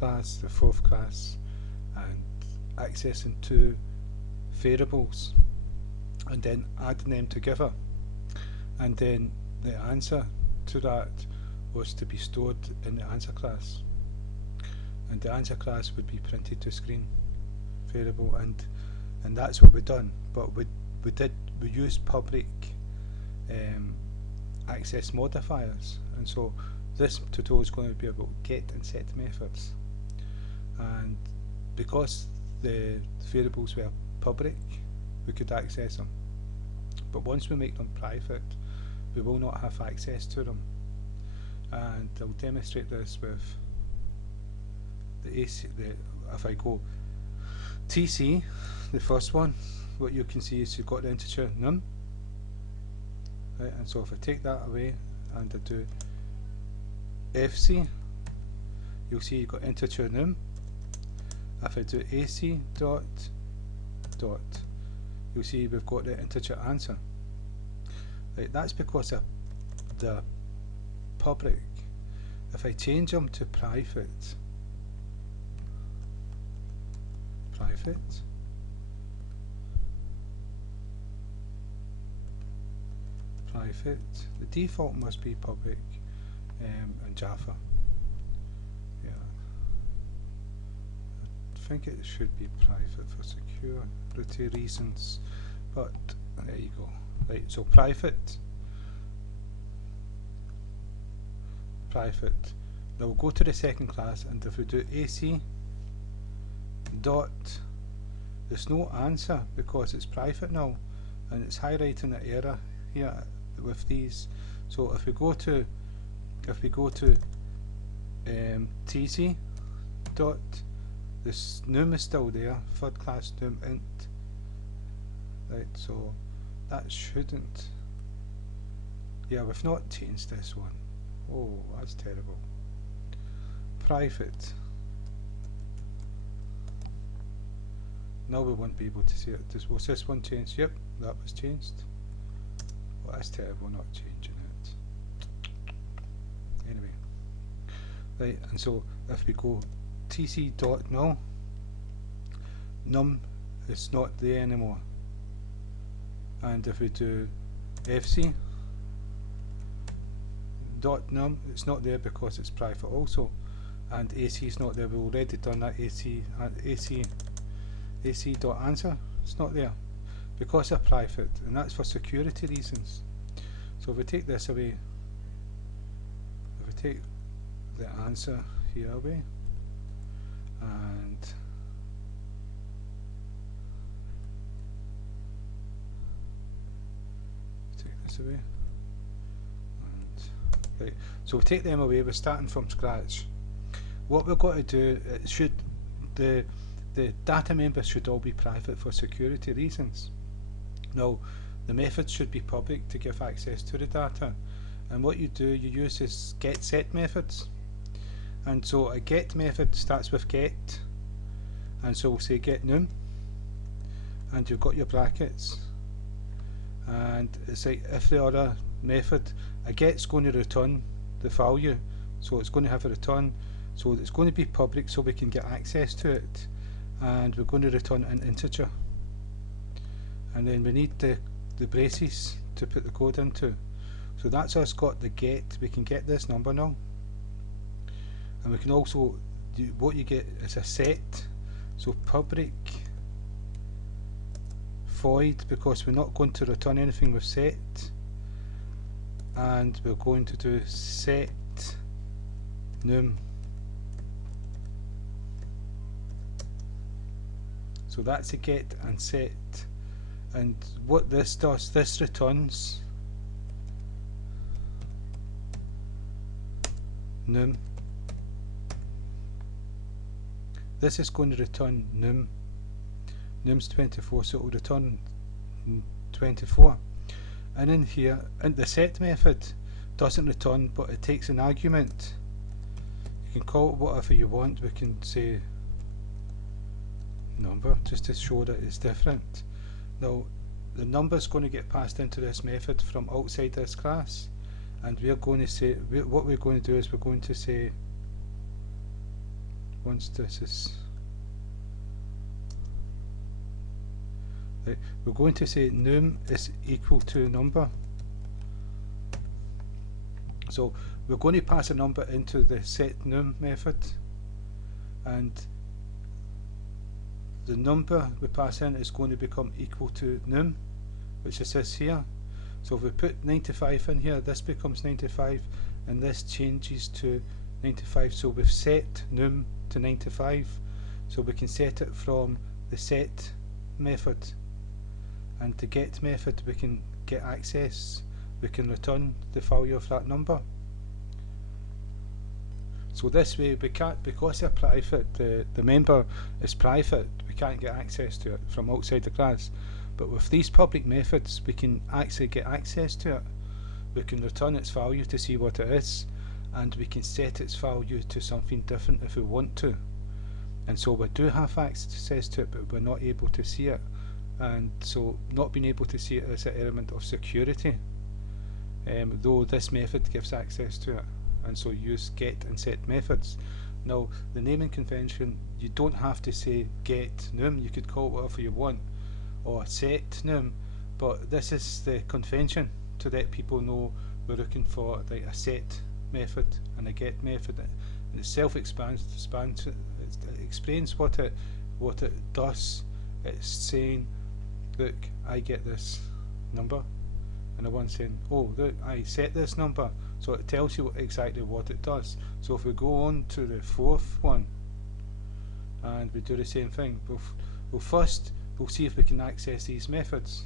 class, the fourth class, and accessing two variables and then adding them together, and then the answer to that was to be stored in the answer class, and the answer class would be printed to screen variable, and that's what we've done. But we used public access modifiers, and so this tutorial is going to be about get and set methods. And because the variables were public, we could access them, but once we make them private, we will not have access to them. And I'll demonstrate this with the AC. If I go TC, the first one, what you can see is you've got the integer num, right? And so if I take that away and I do FC, you'll see you've got integer num. If I do AC dot, you'll see we've got the integer answer. Right, that's because of the public. If I change them to private, the default must be public in Java. Yeah, I think it should be private for security reasons, but there you go. Right, so private. Now we'll go to the second class, and if we do AC dot, there's no answer because it's private now, and it's highlighting the error here with these. So if we go to TC dot, this num is still there, third class num int, right? So that shouldn't. Yeah, we've not changed this one. Oh, that's terrible. Private. Now we won't be able to see it. Was this one changed? Yep, that was changed. Well, that's terrible, not changing it. Anyway, right, and so if we go TC dot null, num is not there anymore. And if we do FC dot num, it's not there because it's private also, and AC is not there. We've already done that. AC dot answer, it's not there because they're private, and that's for security reasons. So if we take this away, if we take the answer here away, and take this away, right, so we take them away, we're starting from scratch. What we've got to do, the data members should all be private for security reasons. Now the methods should be public to give access to the data, and what you do, you use this get set methods. And so a get method starts with get, and so we'll say get num, and you've got your brackets, and it's like if the other method, a get's going to return the value, so it's going to have a return, so it's going to be public so we can get access to it, and we're going to return an integer, and then we need the braces to put the code into. So that's us got the get. We can get this number now, and we can also do, what you get is a set, so public void, because we're not going to return anything with set, and we're going to do set num. So that's a get and set, and what this does, this returns num. This is going to return num. Num's 24, so it will return 24. And in here, and the set method doesn't return, but it takes an argument. You can call it whatever you want. We can say number just to show that it's different. Now the number is going to get passed into this method from outside this class, and we're going to say, what we're going to do is we're going to say once this is right, we're going to say num is equal to number. So we're going to pass a number into the set num method, and the number we pass in is going to become equal to num, which is this here. So if we put 95 in here, this becomes 95 and this changes to 95. So we've set num to 95, so we can set it from the set method, and the get method we can get access, we can return the value of that number. So this way we can't, because they're private, the member is private, we can't get access to it from outside the class. But with these public methods we can actually get access to it. We can return its value to see what it is, and we can set its value to something different if we want to. And so we do have access to it, but we're not able to see it. And so not being able to see it is an element of security, though this method gives access to it. And so use get and set methods. Now the naming convention, you don't have to say get num, you could call it whatever you want, or set num, but this is the convention to let people know we're looking for like a set method and a get method. And it self-expands, it explains what it does. It's saying, look, I get this number, and the one saying, oh look, I set this number. So it tells you exactly what it does. So if we go on to the fourth one and we do the same thing, we'll first we'll see if we can access these methods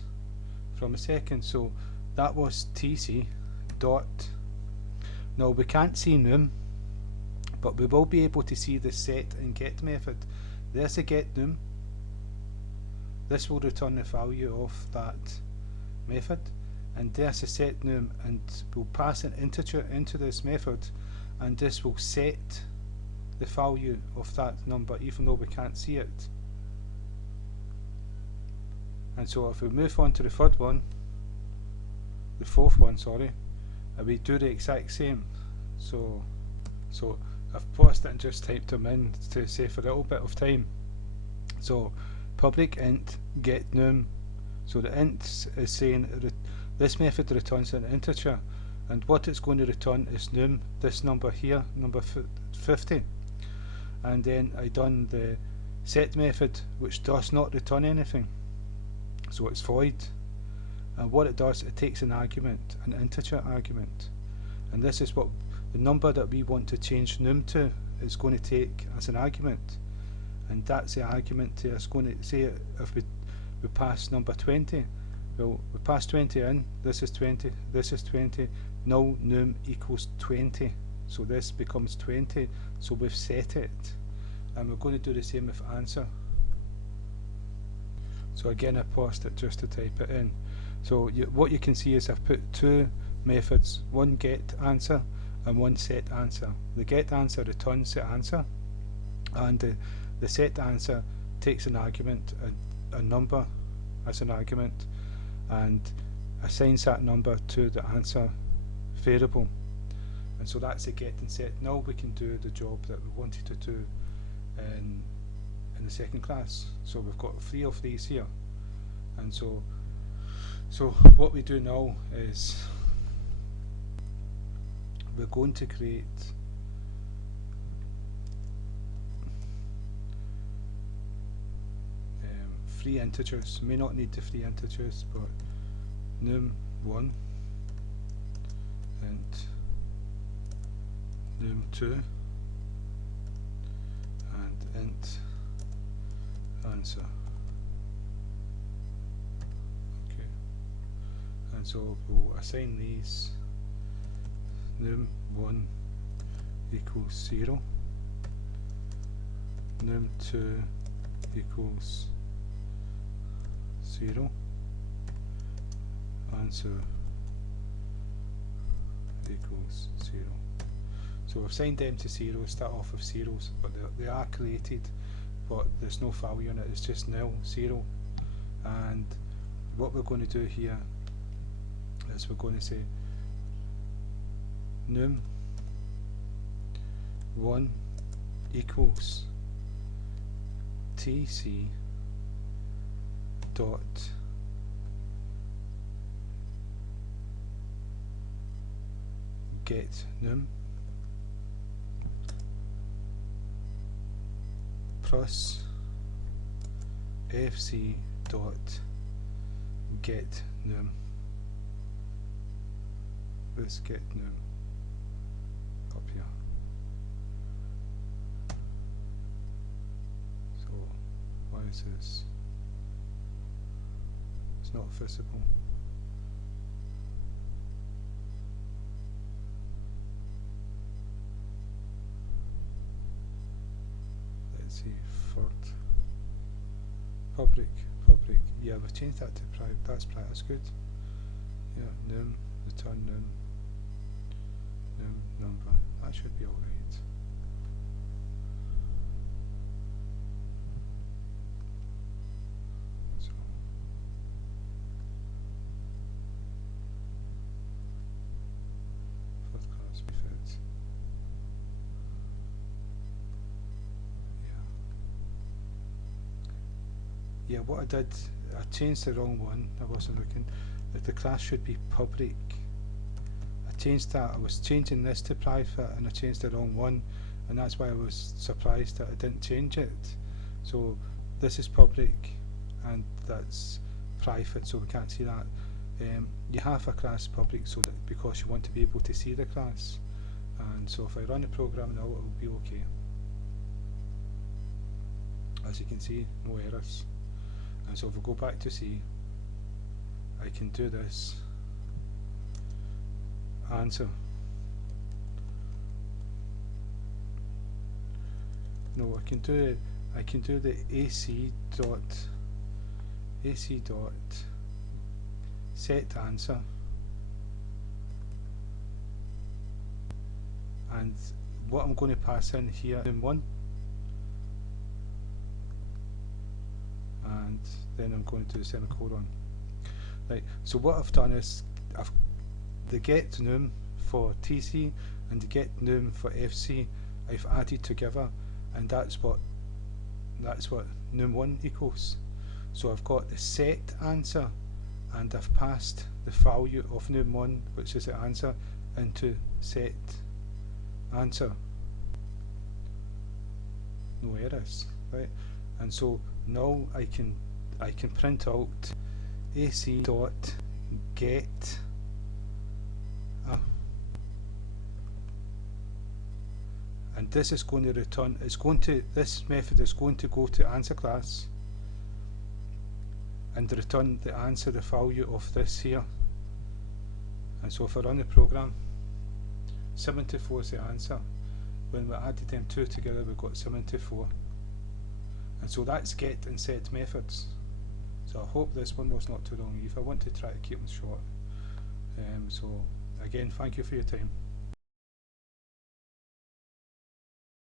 from a second. So that was tc dot. Now we can't see num, but we will be able to see the set and get method. There's a get num. This will return the value of that method, and there's a set num, and we'll pass an integer into this method, and this will set the value of that number even though we can't see it. And so if we move on to the fourth one, and we do the exact same. So I've paused it and just typed them in to save a little bit of time. So public int get num. So the int is saying this method returns an integer, and what it's going to return is num, this number here, number 50. And then I done the set method, which does not return anything, so it's void. And what it does, it takes an argument, an integer argument, and this is what the number that we want to change num to is going to take as an argument, and that's the argument to us going to say if we pass number 20. Well, we pass 20 in, this is 20, this is 20, now num equals 20, so this becomes 20, so we've set it. And we're going to do the same with answer. So again, I paused it just to type it in. So what you can see is I've put two methods, one get answer and one set answer. The get answer returns the answer, and the set answer takes an argument, a number as an argument, and assigns that number to the answer variable. And so that's the get and set. Now we can do the job that we wanted to do in the second class. So we've got 3 of these here, and so what we do now is we're going to create three integers. May not need the 3 integers, but num1 and num2 and int answer. Okay, and so we'll assign these num1 equals 0, num2 equals 0, answer equals 0. So we've assigned them to 0, start off with zeros, but they are created, but there's no value in it, it's just nil, 0. And what we're going to do here is we're going to say num1 equals tc dot get num plus fc dot get num. Let's get num up here. So why is this? It's not visible. Let's see, third. Public. Yeah, we've changed that to private. That's private. That's good. Yeah, num, return num, number. That should be all right. So first class fit. Yeah, what I did, I changed the wrong one. I wasn't looking. The class should be public. I changed that. I was changing this to private and I changed the wrong one, and that's why I was surprised that I didn't change it. So this is public and that's private, so we can't see that. You have a class public so that because you want to be able to see the class, and so if I run the program now it will be okay. As you can see, no errors. And so if we go back to C, I can do this answer. No, I can do the AC dot set answer, and what I'm going to pass in here in one, and then I'm going to the semicolon. Right, so what I've done is I've the get num for TC and the get num for FC I've added together, and that's what num1 equals. So I've got the set answer and I've passed the value of num1, which is the answer, into set answer. No errors, right? And so now I can print out AC dot get and this is going to return, this method is going to go to answer class and return the answer, the value of this here. And so if I run the program, 74 is the answer. When we added them two together we got 74. And so that's get and set methods. So I hope this one was not too long. If I want to try to keep them short. So again, thank you for your time.